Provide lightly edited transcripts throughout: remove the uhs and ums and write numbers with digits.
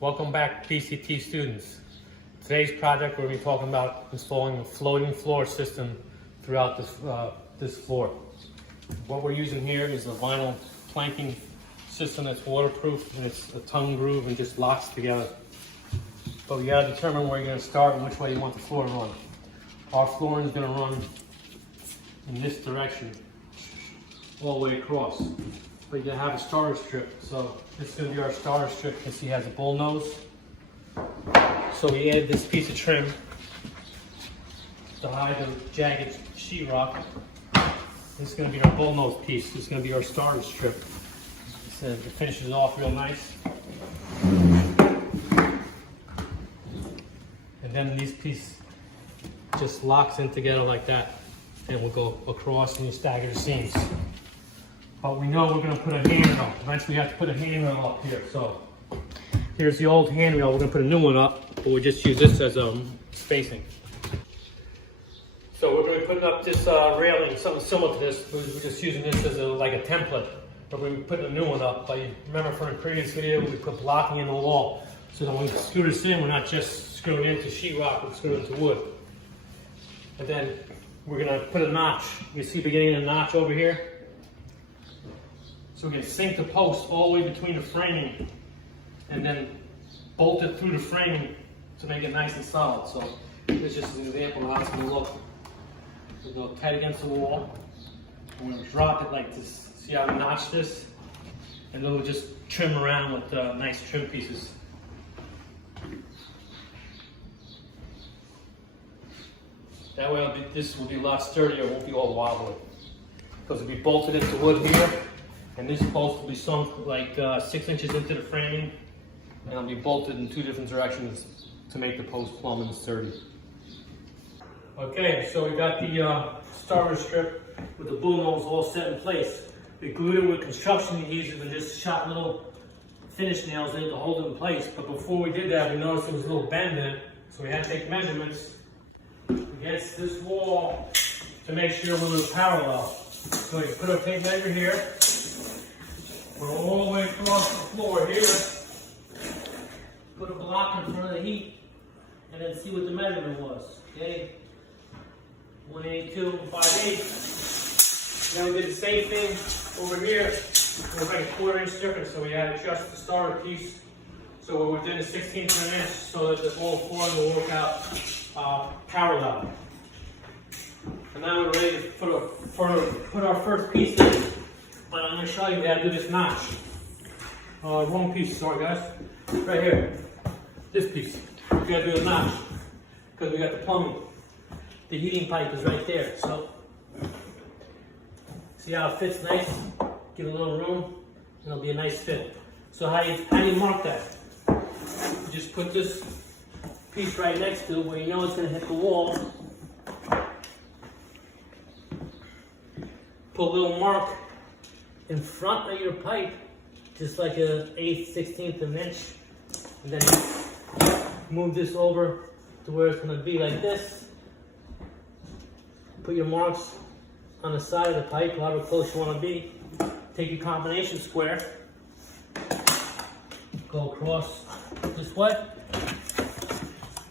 Welcome back, PCT students. Today's project we're going to be talking about installing a floating floor system throughout this floor. What we're using here is a vinyl planking system that's waterproof, and it's a tongue groove and just locks together. But we got to determine where you're going to start and which way you want the floor to run. Our flooring is going to run in this direction all the way across. But you're going to have a starter strip. So this is going to be our starter strip. You can see it has a bull nose. So we added this piece of trim to hide the jagged sheetrock. This is going to be our bull nose piece. This is going to be our starter strip. It finishes off real nice. And then this piece just locks in together like that. And we'll go across and you stagger the seams. But we know we're going to put a handrail. Eventually we have to put a handrail up here. So here's the old handrail. We're going to put a new one up, but we'll just use this as spacing. So we're going to be putting up this railing, something similar to this. We're just using this as like a template. But we're putting a new one up. But you remember from the previous video, we put blocking in the wall. So that when we screw this in, we're not just screwing into sheetrock, we're screwing into wood. And then we're going to put a notch. You see beginning of the notch over here? So we can sink the post all the way between the framing and then bolt it through the framing to make it nice and solid. So this is just an example of how it's going to look. We'll go tight against the wall. We're going to drop it like this. See how we notch this? And then we'll just trim around with nice trim pieces. That way this will be a lot sturdier, it won't be all wobbly. Because it'll be bolted into wood here. And this post will be sunk like 6 inches into the framing, and it'll be bolted in 2 different directions to make the post plumb and sturdy. Okay, so we got the starter strip with the bull nose all set in place. We glued it with construction adhesive and just shot little finish nails in to hold it in place. But before we did that, we noticed there was a little bend in it, so we had to take measurements against this wall to make sure we were parallel. So we put our tape measure here. We're all the way across the floor here. Put a block in front of the heat and then see what the measurement was. Okay? 182 and 5/8. Then we did the same thing over here. It was like a 1/4 inch difference, so we had to adjust the starter piece. So we're within a 16th of an inch so that the whole flooring will work out parallel. And now we're ready to put our first piece in. But I'm going to show you how to do this notch. Wrong piece, sorry guys. Right here. This piece. We got to do a notch. Because we got the plumbing. The heating pipe is right there. So, see how it fits nice? Give it a little room, and it'll be a nice fit. So how do you mark that? You just put this piece right next to it where you know it's going to hit the wall. Put a little mark in front of your pipe, just like a 1/8, 16th of an inch, and then move this over to where it's going to be like this. Put your marks on the side of the pipe, however close you want to be. Take your combination square, go across this way.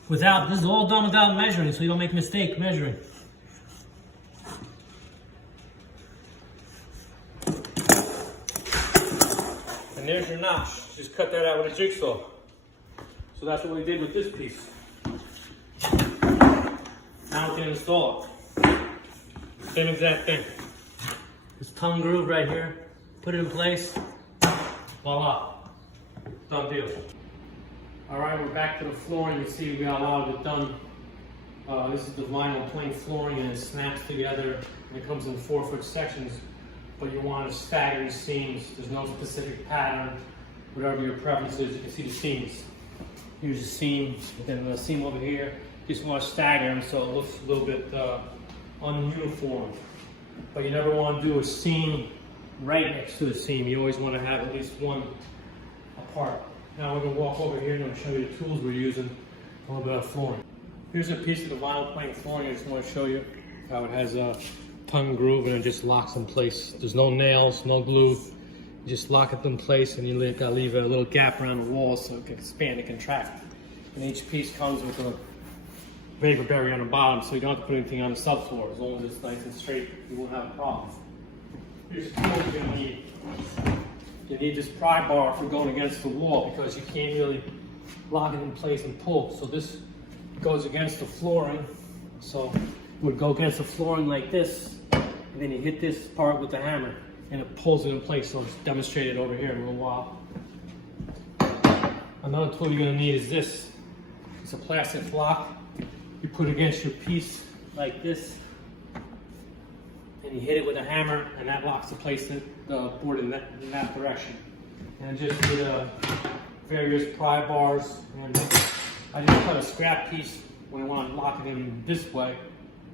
This is all done without measuring, so you don't make a mistake measuring. And there's your notch. Just cut that out with a jigsaw. So that's what we did with this piece. Now we can install it. Same exact thing. This tongue groove right here. Put it in place. Voila. Done deal. Alright, we're back to the flooring. You see we got a lot of it done. This is the vinyl plank flooring, and it snaps together and it comes in 4-foot sections. But you want to stagger the seams. There's no specific pattern. Whatever your preference is, you can see the seams. Here's a seam, and then a seam over here. You just want to stagger them so it looks a little bit ununiform. But you never want to do a seam right next to the seam. You always want to have at least one apart. Now we're going to walk over here and I'm going to show you the tools we're using, a little bit of flooring. Here's a piece of the vinyl plank flooring. I just want to show you how it has a tongue groove and it just locks in place. There's no nails, no glue. You just lock it in place, and you gotta leave a little gap around the wall so it can expand and contract. And each piece comes with a vapor barrier on the bottom, so you don't have to put anything on the subfloor. As long as it's nice and straight, you won't have a problem. Here's the tool you're gonna need. You need this pry bar for going against the wall because you can't really lock it in place and pull. So this goes against the flooring. So it would go against the flooring like this, and then you hit this part with the hammer, and it pulls it in place. So it's demonstrated over here in a little while. Another tool you're gonna need is this. It's a plastic block. You put it against your piece like this, and you hit it with a hammer, and that locks the board in that direction. And just with various pry bars, and I just cut a scrap piece when I want to lock it in this way,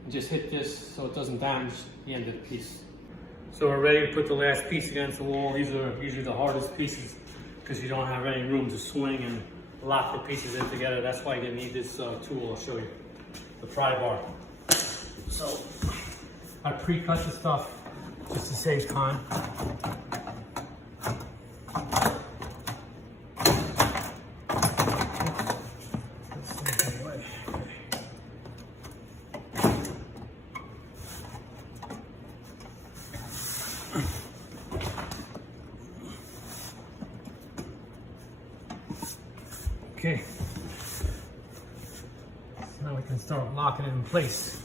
and just hit this so it doesn't damage the end of the piece. So we're ready to put the last piece against the wall. These are usually the hardest pieces because you don't have any room to swing and lock the pieces in together. That's why you need this tool I'll show you, the pry bar. So I pre-cut the stuff just to save time. Okay, so now we can start locking it in place.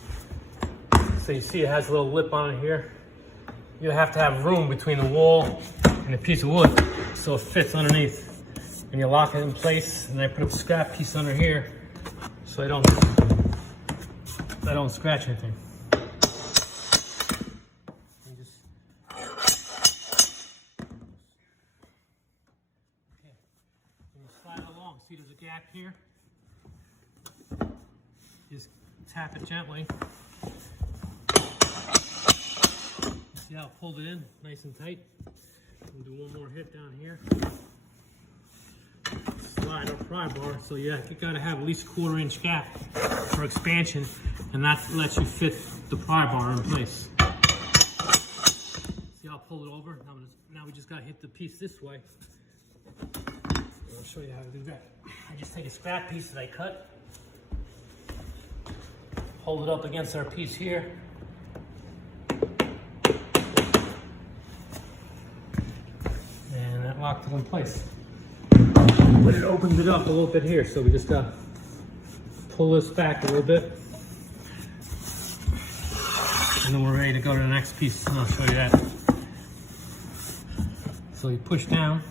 So you see it has a little lip on it here. You have to have room between the wall and the piece of wood so it fits underneath. And you lock it in place, and I put a scrap piece under here so I don't scratch anything. And just, okay. And you slide along. See there's a gap here? Just tap it gently. See how I pulled it in nice and tight? We'll do one more hit down here. Slide our pry bar, so you gotta have at least 1/4 inch gap for expansion, and that lets you fit the pry bar in place. See how I pulled it over? Now we just gotta hit the piece this way. I'll show you how to do that. I just take a scrap piece that I cut, hold it up against our piece here, and that locked it in place. But it opens it up a little bit here, so we just gotta pull this back a little bit, and then we're ready to go to the next piece, and I'll show you that. So you push down.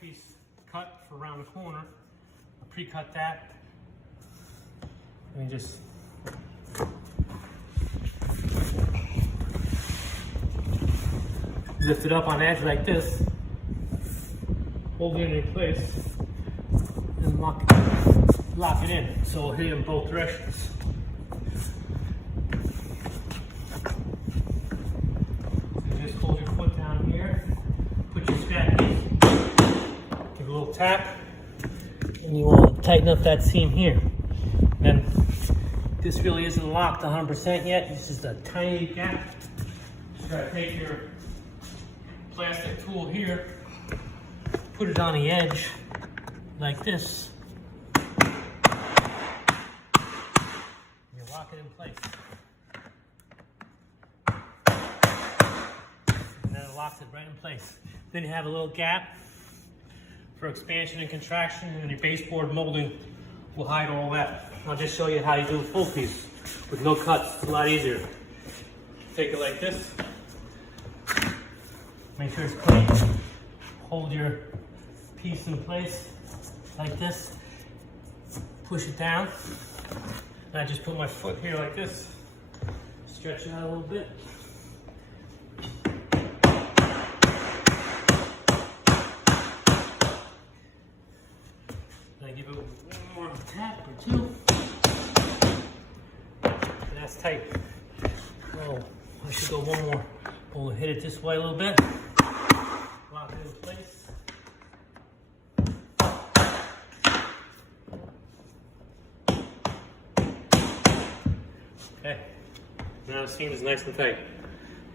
Piece cut for around the corner. I pre-cut that, and just lift it up on the edge like this, hold it in place, and lock it in so it'll hit in both directions. So you just hold your foot down here, put your scrap piece, give a little tap, and you want to tighten up that seam here. And this really isn't locked 100% yet. It's just a tiny gap. You gotta take your plastic tool here, put it on the edge like this. You lock it in place. And then it locks it right in place. Then you have a little gap for expansion and contraction, and your baseboard molding will hide all that. I'll just show you how you do a full piece with no cuts. It's a lot easier. Take it like this. Make sure it's clean. Hold your piece in place like this. Push it down. And I just put my foot here like this. Stretch it out a little bit. And I give it one more tap or two. And That's tight. Oh, I should go one more. We'll hit it this way a little bit. Lock it in place. Okay. Now the seam is nice and tight.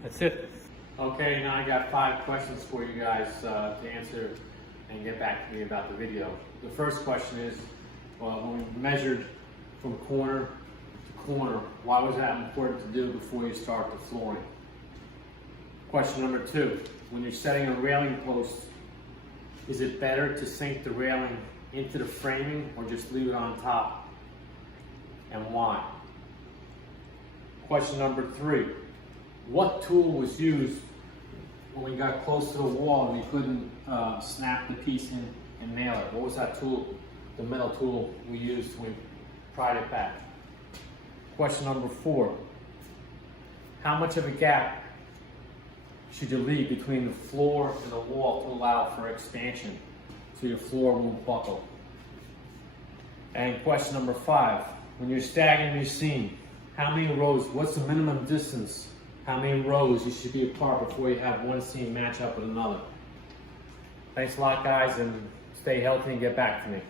That's it. Okay, now I got 5 questions for you guys to answer and get back to me about the video. The first question is, when we measured from corner to corner, why was that important to do before you start the flooring? Question number 2, when you're setting a railing post, is it better to sink the railing into the framing or just leave it on top? And why? Question number 3, what tool was used when we got close to the wall and we couldn't snap the piece in and nail it? What was that tool, the metal tool we used when we pried it back? Question number 4, how much of a gap should you leave between the floor and the wall to allow for expansion so your floor won't buckle? And question number 5, when you're staggering your seam, how many rows, what's the minimum distance, how many rows you should be apart before you have one seam match up with another? Thanks a lot, guys, and stay healthy and get back to me.